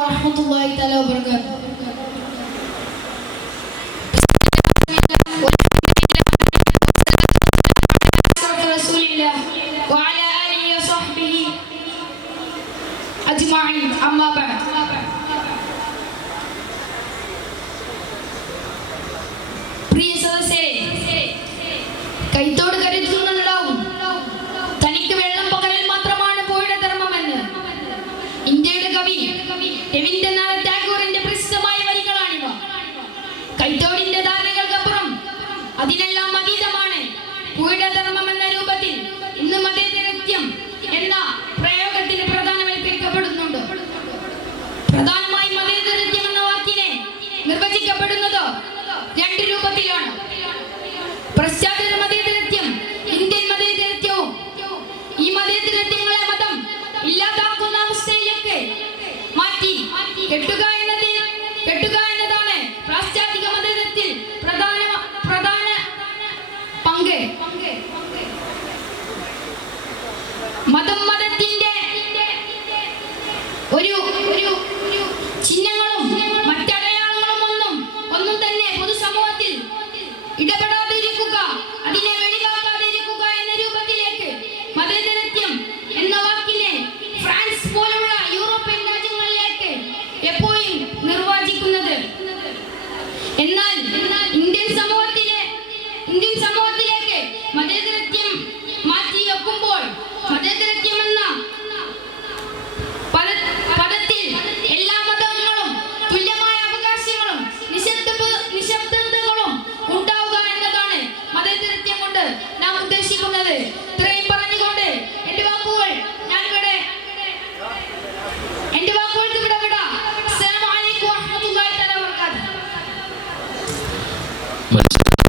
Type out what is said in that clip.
warahmatullahi taala wabarakatuh. Rasulillah wa ala alihi wa sahbihi ajma'in, amma ba'd. പ്രിയ സദസ്സേ, കൈത്തോട് കരുതുന്നുണ്ടാവും തനിക്ക് വെള്ളം പകരൽ മാത്രമാണ് പുഴയുടെ ധർമ്മമെന്ന്. ഇന്ത്യയുടെ കവി രവീന്ദ്രനാഥ ടാഗോറിന്റെ പ്രസിദ്ധമായ വരികളാണിവ. കൈത്തോടിന്റെ ധാരണകൾക്കപ്പുറം അതിനെല്ലാം അതീതമാണ് പുഴയുടെ ധർമ്മം എന്ന രൂപത്തിൽ ഇന്ന് മതേതരത്വം എന്ന പ്രയോഗത്തിന് പ്രധാനവൽക്കരിക്കപ്പെടുന്നുണ്ട്. പ്രധാനമായും മതേതരത്വം എന്ന വാക്കിനെ നിർവചിക്കപ്പെടുന്നത് രണ്ട് രൂപത്തിലാണ്: പാശ്ചാത്യ മതേതരത്വം, ഇന്ത്യൻ മതേതരത്വവും. ഈ മതേതരത്വങ്ങളെ മതം ഇല്ലാതാക്കുന്ന അവസ്ഥയിലേക്ക് മാറ്റി കെട്ടുക എന്നതാണ് പാശ്ചാത്യ മതേതരത്തിൽ പ്രധാന പങ്ക്. മതത്തിന്റെ ഒരു ചിഹ്നങ്ങളും